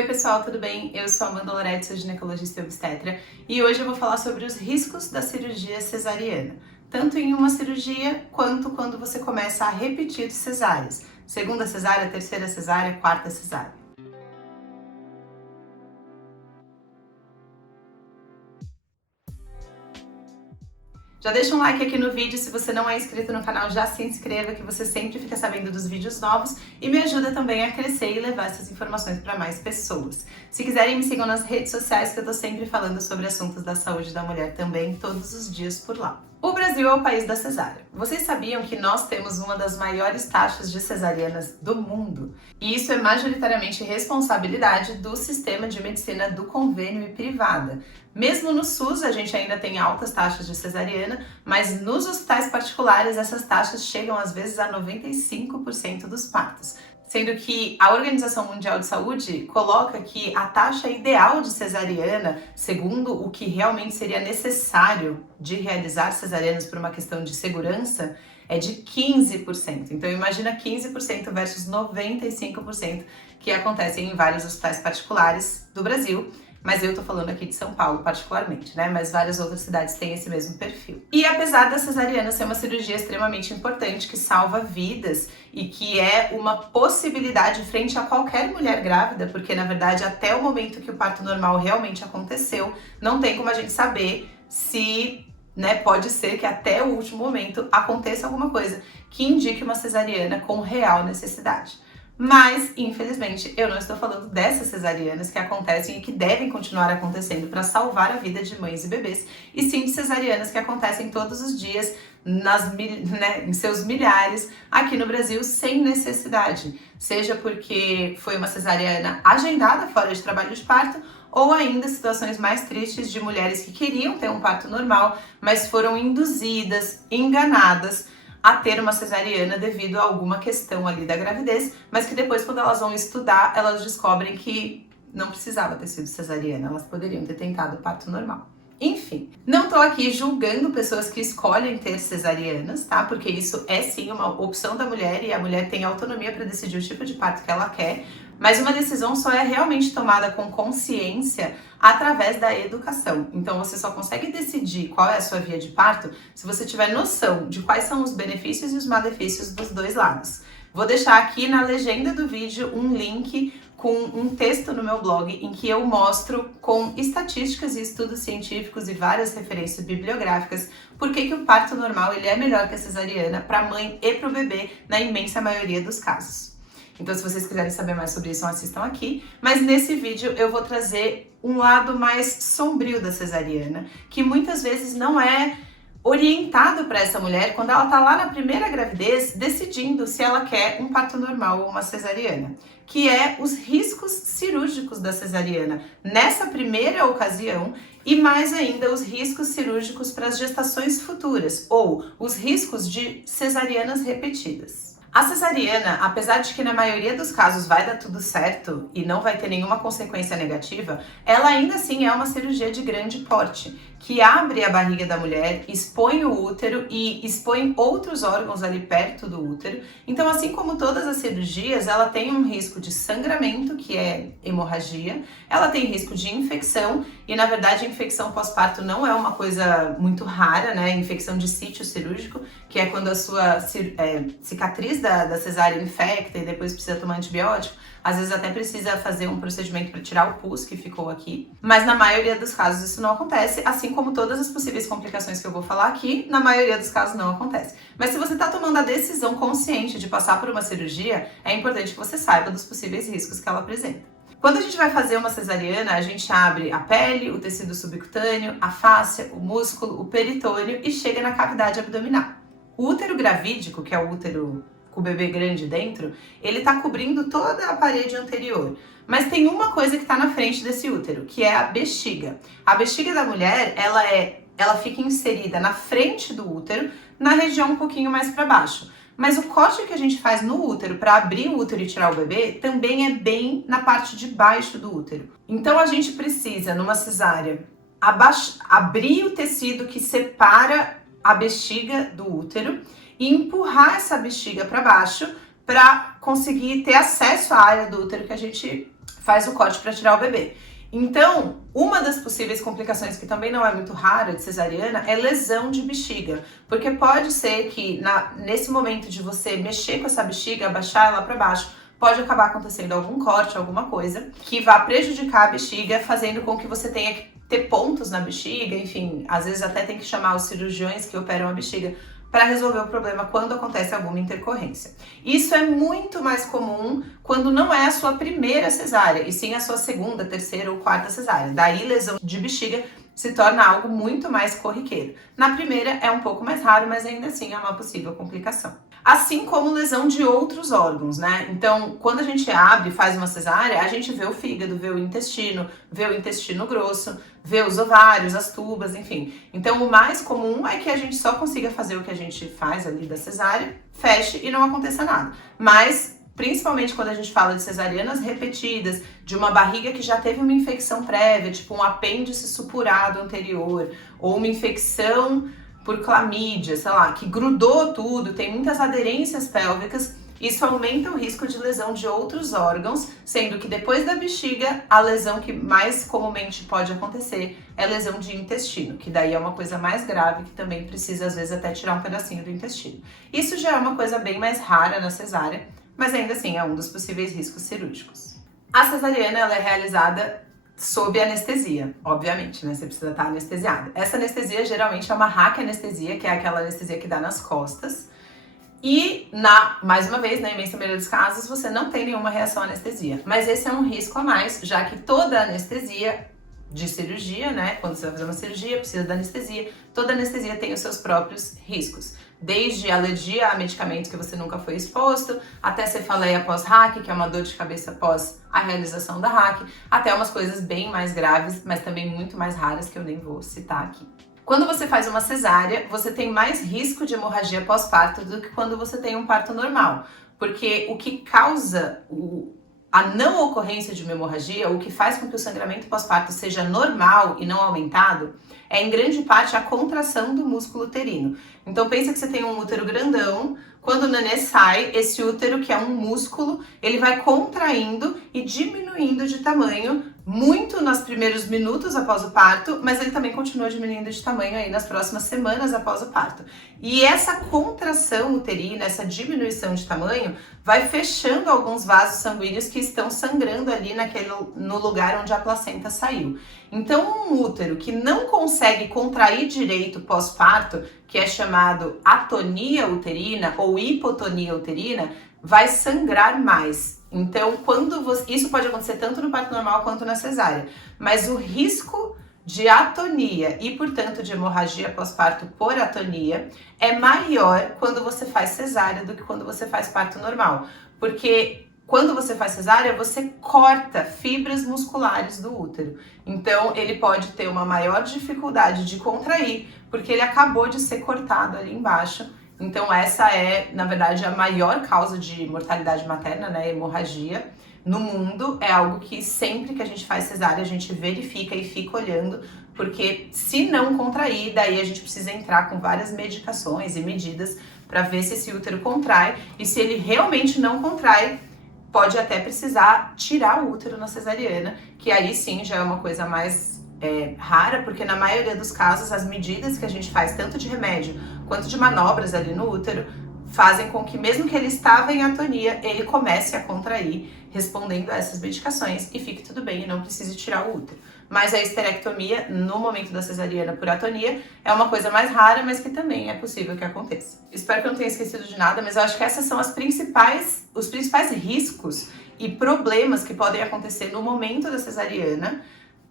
Oi pessoal, tudo bem? Eu sou a Amanda Loretti, sou ginecologista e obstetra e hoje eu vou falar sobre os riscos da cirurgia cesariana, tanto em uma cirurgia quanto quando você começa a repetir cesáreas, segunda cesárea, terceira cesárea, quarta cesárea. Já deixa um like aqui no vídeo, se você não é inscrito no canal, já se inscreva que você sempre fica sabendo dos vídeos novos e me ajuda também a crescer e levar essas informações para mais pessoas. Se quiserem, me sigam nas redes sociais que eu tô sempre falando sobre assuntos da saúde da mulher também, todos os dias por lá. O Brasil é o país da cesárea. Vocês sabiam que nós temos uma das maiores taxas de cesarianas do mundo? E isso é majoritariamente responsabilidade do sistema de medicina do convênio e privada. Mesmo no SUS a gente ainda tem altas taxas de cesariana, mas nos hospitais particulares essas taxas chegam às vezes a 95% dos partos. Sendo que a Organização Mundial de Saúde coloca que a taxa ideal de cesariana, segundo o que realmente seria necessário de realizar cesarianas por uma questão de segurança, é de 15%. Então imagina 15% versus 95% que acontecem em vários hospitais particulares do Brasil. Mas eu tô falando aqui de São Paulo particularmente, né? Mas várias outras cidades têm esse mesmo perfil. E apesar da cesariana ser uma cirurgia extremamente importante, que salva vidas e que é uma possibilidade frente a qualquer mulher grávida, porque na verdade até o momento que o parto normal realmente aconteceu, não tem como a gente saber se, né, pode ser que até o último momento aconteça alguma coisa que indique uma cesariana com real necessidade. Mas, infelizmente, eu não estou falando dessas cesarianas que acontecem e que devem continuar acontecendo para salvar a vida de mães e bebês, e sim de cesarianas que acontecem todos os dias em seus milhares aqui no Brasil sem necessidade, seja porque foi uma cesariana agendada fora de trabalho de parto, ou ainda situações mais tristes de mulheres que queriam ter um parto normal, mas foram induzidas, enganadas a ter uma cesariana devido a alguma questão ali da gravidez, mas que depois, quando elas vão estudar, elas descobrem que não precisava ter sido cesariana, elas poderiam ter tentado parto normal. Enfim, não tô aqui julgando pessoas que escolhem ter cesarianas, tá? Porque isso é sim uma opção da mulher e a mulher tem autonomia para decidir o tipo de parto que ela quer, mas uma decisão só é realmente tomada com consciência através da educação. Então você só consegue decidir qual é a sua via de parto se você tiver noção de quais são os benefícios e os malefícios dos dois lados. Vou deixar aqui na legenda do vídeo um link com um texto no meu blog em que eu mostro com estatísticas e estudos científicos e várias referências bibliográficas por que o parto normal ele é melhor que a cesariana para a mãe e para o bebê na imensa maioria dos casos. Então, se vocês quiserem saber mais sobre isso, assistam aqui. Mas nesse vídeo eu vou trazer um lado mais sombrio da cesariana, que muitas vezes não é orientado para essa mulher quando ela tá lá na primeira gravidez decidindo se ela quer um parto normal ou uma cesariana, que é os riscos cirúrgicos da cesariana nessa primeira ocasião e mais ainda os riscos cirúrgicos para as gestações futuras ou os riscos de cesarianas repetidas. A cesariana, apesar de que na maioria dos casos vai dar tudo certo e não vai ter nenhuma consequência negativa, ela ainda assim é uma cirurgia de grande porte, que abre a barriga da mulher, expõe o útero e expõe outros órgãos ali perto do útero. Então, assim como todas as cirurgias, ela tem um risco de sangramento, que é hemorragia, ela tem risco de infecção e, na verdade, a infecção pós-parto não é uma coisa muito rara, né? Infecção de sítio cirúrgico, que é quando a sua cicatriz da cesárea infecta e depois precisa tomar antibiótico. Às vezes até precisa fazer um procedimento para tirar o pus que ficou aqui. Mas na maioria dos casos isso não acontece, assim como todas as possíveis complicações que eu vou falar aqui, na maioria dos casos não acontece. Mas se você está tomando a decisão consciente de passar por uma cirurgia, é importante que você saiba dos possíveis riscos que ela apresenta. Quando a gente vai fazer uma cesariana, a gente abre a pele, o tecido subcutâneo, a fáscia, o músculo, o peritônio e chega na cavidade abdominal. O útero gravídico, que é o útero com o bebê grande dentro, ele tá cobrindo toda a parede anterior. Mas tem uma coisa que tá na frente desse útero, que é a bexiga. A bexiga da mulher, ela fica inserida na frente do útero, na região um pouquinho mais para baixo. Mas o corte que a gente faz no útero para abrir o útero e tirar o bebê também é bem na parte de baixo do útero. Então a gente precisa, numa cesárea, abrir o tecido que separa a bexiga do útero e empurrar essa bexiga para baixo para conseguir ter acesso à área do útero que a gente faz o corte para tirar o bebê. Então, uma das possíveis complicações, que também não é muito rara de cesariana, é lesão de bexiga. Porque pode ser que nesse momento de você mexer com essa bexiga, abaixar ela para baixo, pode acabar acontecendo algum corte, alguma coisa, que vá prejudicar a bexiga, fazendo com que você tenha que ter pontos na bexiga, enfim, às vezes até tem que chamar os cirurgiões que operam a bexiga para resolver o problema quando acontece alguma intercorrência. Isso é muito mais comum quando não é a sua primeira cesárea, e sim a sua segunda, terceira ou quarta cesárea. Daí, lesão de bexiga se torna algo muito mais corriqueiro. Na primeira é um pouco mais raro, mas ainda assim é uma possível complicação. Assim como lesão de outros órgãos, né? Então, quando a gente abre e faz uma cesárea, a gente vê o fígado, vê o intestino grosso, vê os ovários, as tubas, enfim. Então, o mais comum é que a gente só consiga fazer o que a gente faz ali da cesárea, feche e não aconteça nada. Mas, principalmente quando a gente fala de cesarianas repetidas, de uma barriga que já teve uma infecção prévia, tipo um apêndice supurado anterior, ou uma infecção por clamídia, sei lá, que grudou tudo, tem muitas aderências pélvicas, isso aumenta o risco de lesão de outros órgãos, sendo que depois da bexiga, a lesão que mais comumente pode acontecer é lesão de intestino, que daí é uma coisa mais grave, que também precisa às vezes até tirar um pedacinho do intestino. Isso já é uma coisa bem mais rara na cesárea, mas ainda assim é um dos possíveis riscos cirúrgicos. A cesariana, ela é realizada sob anestesia, obviamente, né? Você precisa estar anestesiada. Essa anestesia geralmente é uma raquianestesia, que é aquela anestesia que dá nas costas. E, mais uma vez, na imensa maioria dos casos, você não tem nenhuma reação à anestesia. Mas esse é um risco a mais, já que toda anestesia de cirurgia, né? Quando você vai fazer uma cirurgia, precisa da anestesia. Toda anestesia tem os seus próprios riscos. Desde alergia a medicamentos que você nunca foi exposto, até cefaleia pós-RAC, que é uma dor de cabeça após a realização da RAC, até umas coisas bem mais graves, mas também muito mais raras, que eu nem vou citar aqui. Quando você faz uma cesárea, você tem mais risco de hemorragia pós-parto do que quando você tem um parto normal, porque o que causa a não ocorrência de uma hemorragia, o que faz com que o sangramento pós-parto seja normal e não aumentado, é em grande parte a contração do músculo uterino. Então pensa que você tem um útero grandão, quando o nenê sai, esse útero, que é um músculo, ele vai contraindo e diminuindo de tamanho, muito nos primeiros minutos após o parto, mas ele também continua diminuindo de tamanho aí nas próximas semanas após o parto. E essa contração uterina, essa diminuição de tamanho, vai fechando alguns vasos sanguíneos que estão sangrando ali no lugar onde a placenta saiu. Então, um útero que não consegue contrair direito pós-parto, que é chamado atonia uterina ou hipotonia uterina, vai sangrar mais. Então, isso pode acontecer tanto no parto normal quanto na cesárea, mas o risco de atonia e, portanto, de hemorragia pós-parto por atonia é maior quando você faz cesárea do que quando você faz parto normal, porque quando você faz cesárea, você corta fibras musculares do útero. Então, ele pode ter uma maior dificuldade de contrair, porque ele acabou de ser cortado ali embaixo. Então, essa é, na verdade, a maior causa de mortalidade materna, né? Hemorragia no mundo. É algo que sempre que a gente faz cesárea, a gente verifica e fica olhando, porque se não contrair, daí a gente precisa entrar com várias medicações e medidas para ver se esse útero contrai. E se ele realmente não contrai, pode até precisar tirar o útero na cesariana, que aí sim já é uma coisa mais rara, porque na maioria dos casos as medidas que a gente faz, tanto de remédio quanto de manobras ali no útero, fazem com que mesmo que ele estava em atonia, ele comece a contrair, respondendo a essas medicações, e fique tudo bem e não precise tirar o útero. Mas a esterectomia, no momento da cesariana por atonia, é uma coisa mais rara, mas que também é possível que aconteça. Espero que eu não tenha esquecido de nada, mas eu acho que essas são os principais riscos e problemas que podem acontecer no momento da cesariana,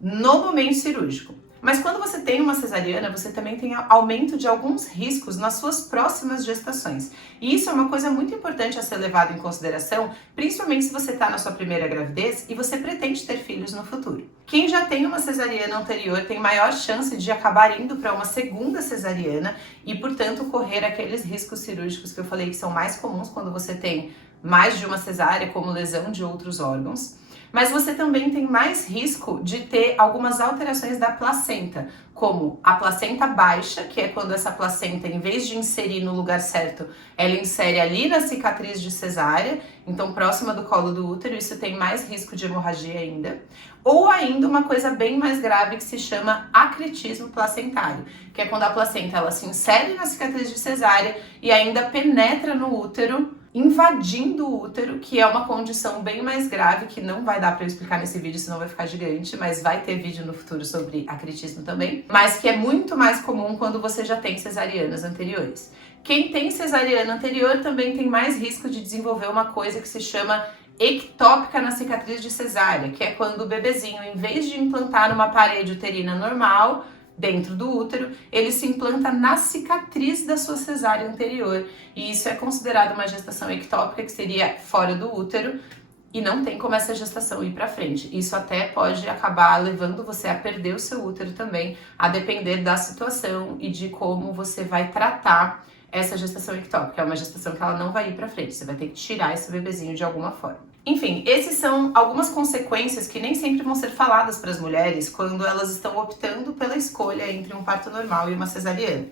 no momento cirúrgico. Mas quando você tem uma cesariana, você também tem aumento de alguns riscos nas suas próximas gestações. E isso é uma coisa muito importante a ser levado em consideração, principalmente se você está na sua primeira gravidez e você pretende ter filhos no futuro. Quem já tem uma cesariana anterior tem maior chance de acabar indo para uma segunda cesariana e, portanto, correr aqueles riscos cirúrgicos que eu falei que são mais comuns quando você tem mais de uma cesárea, como lesão de outros órgãos. Mas você também tem mais risco de ter algumas alterações da placenta, como a placenta baixa, que é quando essa placenta, em vez de inserir no lugar certo, ela insere ali na cicatriz de cesárea, então próxima do colo do útero, isso tem mais risco de hemorragia ainda. Ou ainda uma coisa bem mais grave que se chama acretismo placentário, que é quando a placenta ela se insere na cicatriz de cesárea e ainda penetra no útero, invadindo o útero, que é uma condição bem mais grave, que não vai dar para eu explicar nesse vídeo, senão vai ficar gigante, mas vai ter vídeo no futuro sobre acretismo também, mas que é muito mais comum quando você já tem cesarianas anteriores. Quem tem cesariana anterior também tem mais risco de desenvolver uma coisa que se chama ectópica na cicatriz de cesárea, que é quando o bebezinho, em vez de implantar uma parede uterina normal, dentro do útero, ele se implanta na cicatriz da sua cesárea anterior. E isso é considerado uma gestação ectópica, que seria fora do útero, e não tem como essa gestação ir para frente. Isso até pode acabar levando você a perder o seu útero também, a depender da situação e de como você vai tratar essa gestação ectópica. É uma gestação que ela não vai ir para frente, você vai ter que tirar esse bebezinho de alguma forma. Enfim, esses são algumas consequências que nem sempre vão ser faladas para as mulheres quando elas estão optando pela escolha entre um parto normal e uma cesariana.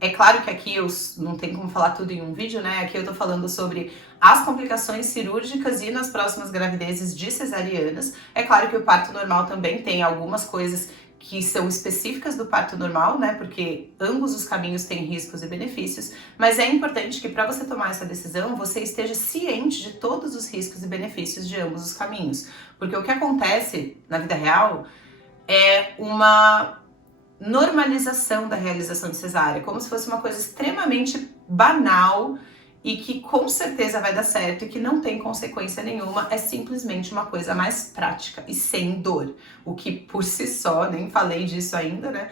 É claro que aqui eu não tenho como falar tudo em um vídeo, né? Aqui eu tô falando sobre as complicações cirúrgicas e nas próximas gravidezes de cesarianas. É claro que o parto normal também tem algumas coisas que são específicas do parto normal, né? Porque ambos os caminhos têm riscos e benefícios, mas é importante que para você tomar essa decisão, você esteja ciente de todos os riscos e benefícios de ambos os caminhos. Porque o que acontece na vida real é uma normalização da realização de cesárea, como se fosse uma coisa extremamente banal e que com certeza vai dar certo e que não tem consequência nenhuma, é simplesmente uma coisa mais prática e sem dor. O que por si só, nem falei disso ainda, né?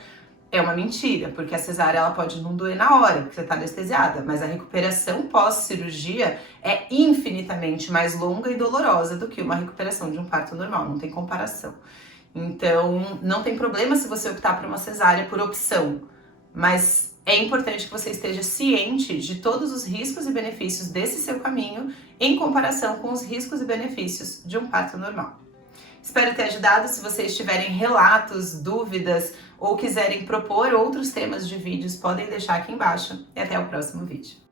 É uma mentira, porque a cesárea ela pode não doer na hora, porque você tá anestesiada, mas a recuperação pós-cirurgia é infinitamente mais longa e dolorosa do que uma recuperação de um parto normal, não tem comparação. Então, não tem problema se você optar por uma cesárea por opção, mas é importante que você esteja ciente de todos os riscos e benefícios desse seu caminho em comparação com os riscos e benefícios de um parto normal. Espero ter ajudado. Se vocês tiverem relatos, dúvidas ou quiserem propor outros temas de vídeos, podem deixar aqui embaixo e até o próximo vídeo.